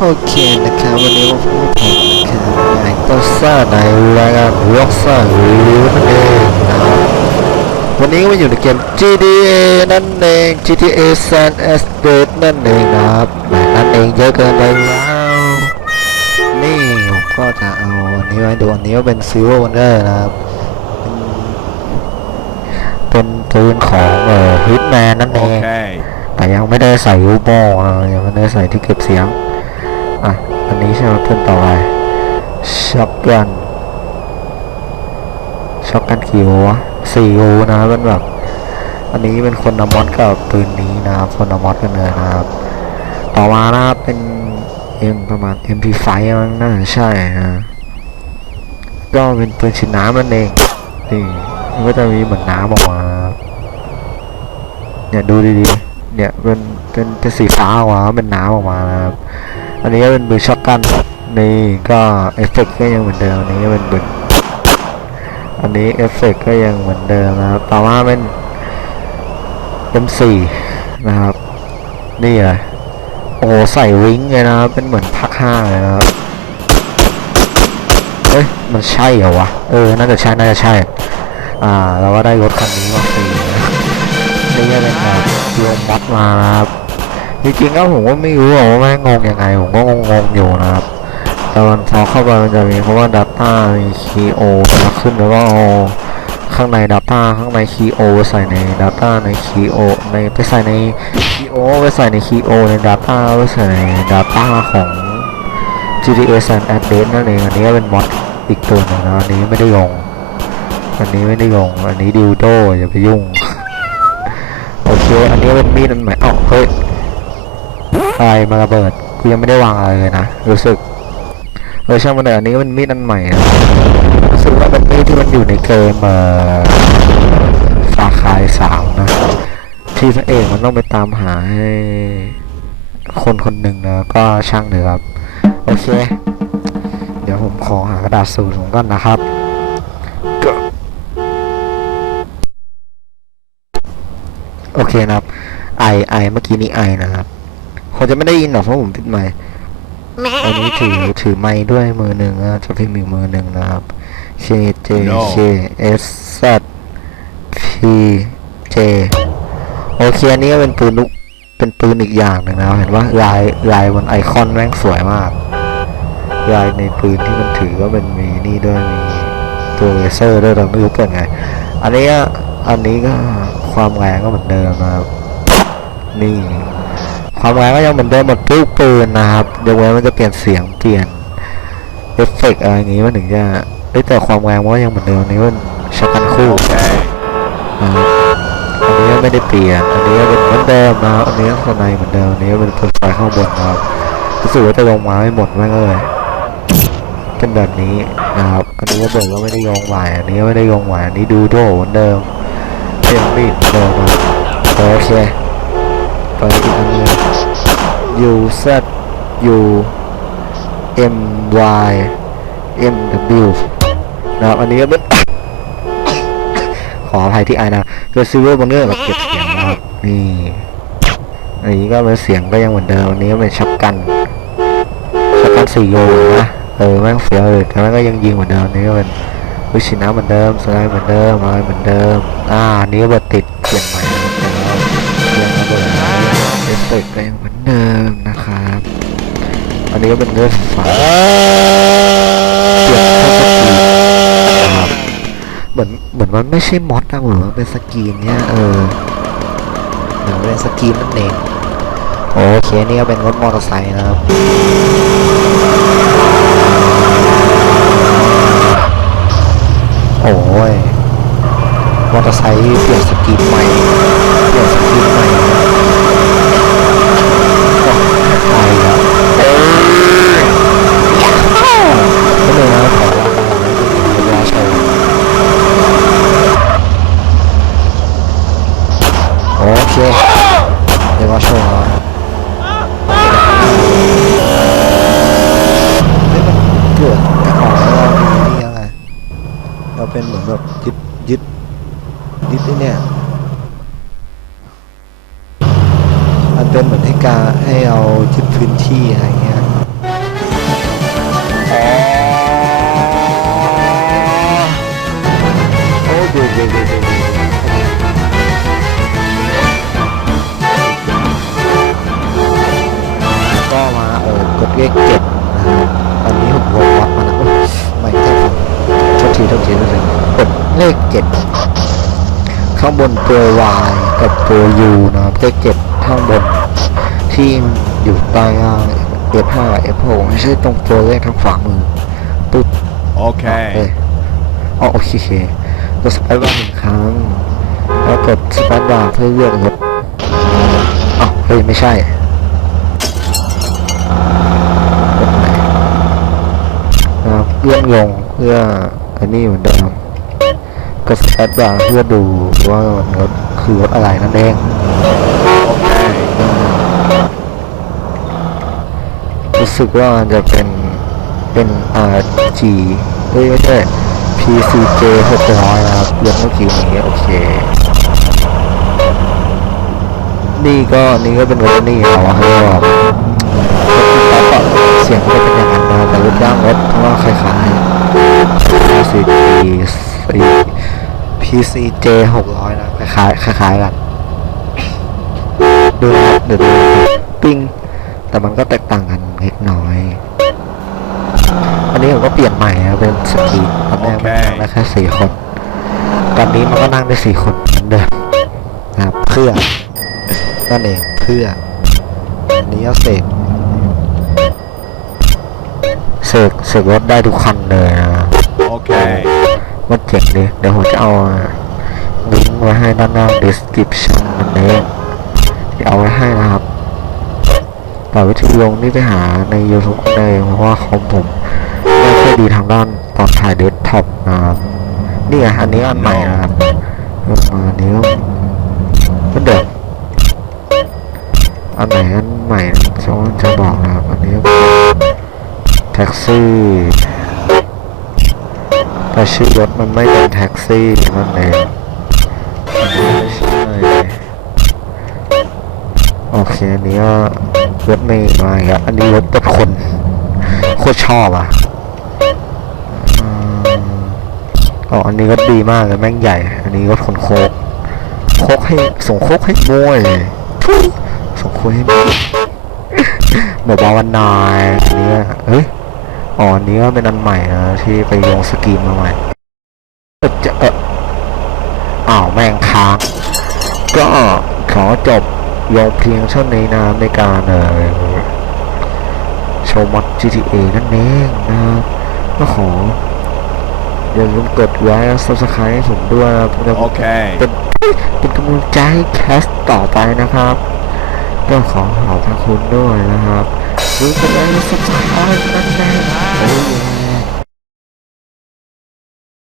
โอเคนะครับวันนี้มาพบกับผมนะครับนายต้นซ่าในรายการร็อกซ่าหรือนั่นเองนะครับวันนี้ก็มาอยู่ในเกม GTA นั่นเอง GTA San Andreas นั่นเองนะครับแหมนั่นเองเยอะเกินไปแล้วนี่ผมก็จะเอาอันนี้ไว้ดูอันนี้ว่าเป็น Silver Wonder นะครับเป็นเป็นปืนของเอ่อ Hitman นั่นเอง Okay. แต่ยังไม่ได้ใส่รูปโม่นะยังไม่ได้ใส่ที่เก็บเสียง อะ อันนี้ใช่ไหมเพื่อนต่อไปช็อตกันช็อตกันกี่โอวะสี่โอนะเป็นแบบ อันนี้เป็นคนนำมอดกับปืนนี้นะครับคนนำมอดกันเลยนะครับ ต่อมานะครับเป็นเอ็มประมาณ MP5 มั้งน่าจะใช่นะก็เป็นปืนฉีดน้ำนั่นเองนี่มันก็จะมีเหมือนน้ำออกมาเนี่ยดูดีๆเนี่ยเป็นเป็นเป็นสีฟ้าออกมาเป็นน้ำออกมานะครับ อันนี้ก็เป็นปืนช็อตกันนี่ก็เอฟเฟกต์ก็ยังเหมือนเดิมอันนี้ก็เป็นปืนอันนี้เอฟเฟกต์ก็ยังเหมือนเดิมนะครับต่อมาเป็น M4 นะครับ นี่เลยโอ้ใส่วิงเลยนะครับ เป็นเหมือนภาคห้าเลยนะครับเอ้ยมันใช่เหรอวะ เออ น่าจะใช่ น่าจะใช่ อ่า เราก็ได้รถคันนี้มาฟรีนะนี่ก็เป็นแบบรวมมอดมานะครับ จริงๆก็ผมก็ไม่รู้หรอกว่าแม่งงยังไง ผมก็งงๆอยู่นะครับแต่มันพอเข้าไปมันจะมีคำว่า data มี key o แล้วขึ้นแล้วก็เอาข้างใน data ข้างใน key o ใส่ใน data ใน key o ในไปใส่ใน key o ไปใส่ใน key o ใน data ไปใส่ใน data ของ GTA San Andreas นั่นเองอันนี้ก็เป็นมอดอีกตัวหนึงนะอันนี้ไม่ได้ลงอันนี้ไม่ได้ลงอันนี้ดิวโดอย่าไปยุ่งโอเคอันนี้เป็นมีดอันใหม่เอ้าเฮ้ย อะไรมาระเบิดกูยังไม่ได้วางอะไรเลยนะรู้สึกเออช่างมันเถอะอันนี้ก็เป็นมีดอันใหม่นะรู้สึกว่าเป็นมีดที่มันอยู่ในเกมเอ่อฟาคายสามนะที่พระเอกมันต้องไปตามหาให้คนคนหนึ่งนะก็ช่างเถอะครับโอเค เดี๋ยวผมขอหากระดาษสูตรผมก่อนนะครับโอเคนะครับไอไอเมื่อกี้นี้ไอนะครับ คงจะไม่ได้ยินหรอกเพราะผมปิดไมค์อันนี้ถือถือไมค์ด้วยมือหนึ่งนะจะพิมพ์อีกมือหนึ่งนะครับ K J No K S Z P J โอเคอันนี้ก็เป็นปืนลูกเป็นปืนอีกอย่างหนึ่งนะครับเห็นว่าลายลายบนไอคอนแม่งสวยมากลายในปืนที่มันถือก็เป็นมีนี่ด้วยมีตัวเลเซอร์ด้วยเราไม่รู้เปิดไง อันนี้ก็อันนี้ก็ความแรงก็เหมือนเดิมนะครับนี่ ความแรงก็ยังเหมือนเดิมหมดทุกปืนนะครับยกเว้นมันจะเปลี่ยนเสียงเปลี่ยนเอฟเฟกต์อะไรอย่างงี้มันถึงจะแต่ความแรงมันก็ยังเหมือนเดิมนี้มันชักกันคู่อันนี้ไม่ได้เปลี่ยน อันนี้เป็นเหมือนเดิมนะอันนี้ข้างในเหมือนเดิมอันนี้เป็นเปนไฟข้างบนนะครับรู้สึกว่าจะลงมาไม่หมดแม่งเลยเป็นแบบนี้นะครับ อันนี้ก็เบิกก็ไม่ได้ยองไหวอันนี้ไม่ได้ยองไหวอันนี้ดูโดเหมือนเดิมเสียงบีดเดิมมาโอเคไปอีกอัน U Z U M Y M W นะครับอันนี้ก็เป็นขออภัยที่ไอนะคือซิเวอร์บนเนอร์แบบเก็บเสียงนะครับนี่อันนี้ก็เป็นเสียงก็ยังเหมือนเดิมอันนี้ก็เป็นช็อตกันช็อตกันสี่โยนะเออแม่งเฟี้ยวเลยแต่แม่งก็ยังยิงเหมือนเดิมนนี้ก็เป็นวิชินะเหมือนเดิมสไลด์เหมือนเดิมอะไรเหมือนเดิมอ่านี้ก็เบิดติดเปลี่ยนใหม่หมดแล้วเปลี่ยนระเบิด เอฟเฟกต์ก็ยังเหมือนเดิมนะครับ อันนี้ก็เป็นเลือดฝาเปลี่ยนแค่สกีนะครับเหมือนเหมือนมันไม่ใช่มอดนะเหมือนมันเป็นสกรีนเนี่ยเออเหมือนเป็นสกรีนนั่นเองโอเคนี่ก็เป็นรถมอเตอร์ไซค์นะครับโอ้ยมอเตอร์ไซค์เปลี่ยนสกรีนใหม่เปลี่ยนสกรีนใหม่โอ้ยไปแล้วเอ้ยยาฮูก็เลยนะขอว่าเวลาโชว์ โอเค เดี๋ยวมาโชว์หน่อยเฮ้ยมันเกิดไอ้ของเรามีนี่ยังไงเราเป็นเหมือนแบบยึดยึดยึดไอ้เนี่ยมันเป็นเหมือนให้การให้เอายึดพื้นที่อะไรเงี้ย เลขเจ็ดข้างบนตัว Y กับตัว U นะครับเลขเจ็ดข้างบน ที่มันอยู่ใต้ล่าง F5 กับ F6 ไม่ใช่ตรงตัวเลขทางขวามือปึ๊บเอ Okay. ออ๋อโอเคกดสไปร์บาร์หนึ่งครั้ง แล้วกดสไปร์บาร์เพื่อเลือกรถอ๋อเฮ้ยไม่ใช่กดไหนนะครับเลื่อนลงเพื่ออันนี้เหมือนเดิม กดสไปร์บาร์เพื่อดูว่ารถคือรถอะไรนั่นเองรู้สึกว่าจะเป็นเป็น RG เฮ้ยไม่ใช่ PCJ 600นะครับเรียนเมื่อกี้นี้โอเค นี่ก็นี่ก็เป็นรถนี่เราให้บบรถที่ป๊อปอะเสียงก็จะเป็นอย่างนั้นนะแต่รถย่างรถก็คล้ายๆ PCJ PCJ 600 นะคล้ายคล้ายกันดูนะครับเดี๋ยวดูปิ้งแต่มันก็แตกต่างกันเล็กน้อยอันนี้ผมก็เปลี่ยนใหม่นะเป็นสกีตอนแรกมันนั่งได้แค่สี่คน ตอนนี้มันก็นั่งได้สี่คนเหมือนเดิมนะครับเพื่อนั่นเองเพื่ออันนี้ก็เสกเสกเสกรถได้ทุกคันเลยนะโอเค Okay. ว่าเจ๋งดิเดี๋ยวผมจะเอาลิงก์ไว้ให้ด้านล่าง description มันเองเดี๋ยวเอาไว้ให้นะครับต่อวิธีลงนี่ไปหาใน YouTube ได้เพราะว่าคอมผมไม่ค่อยดีทางด้านตอนถ่ายเดสก์ท็อปนะครับนี่อันนี้อันใหม่นะครับอันนี้ก็เดิมอันไหนอันใหม่จะจะบอกนะครับ อันนี้แท็กซี่ แต่ชื่อรถมันไม่เป็นแท็กซี่นั่นเองอันไม่ใช่ โอเค อันนี้ก็รถเมย์มาอีกแล้วอันนี้รถรถคนโคตรชอบอะอ๋ออันนี้รถดีมากเลยแม่งใหญ่ อันนี้รถคนโคกโคกให้ส่งโคกให้มวยทุยส่งโคกให้มวยแบบว่าวันนายอันนี้เฮ้ย อ๋ออันนี้ก็เป็นอันใหม่นะที่ไปลงสกรีนมาใหม่เอ่อจะเอออ้าวแม่งค้างก็ขอจบลงเพียงเท่านี้นะในการเออโชว์มัด GTA นั่นเองนะครับก็ขออย่าลืมกดไลค์และ subscribe ให้ผมด้วยนะเพื่อเป็น Okay. เป็นเป็นกำลังใจให้แคสต่อไปนะครับ ก็ขอขอบพระคุณด้วยนะครับ รู้กันแ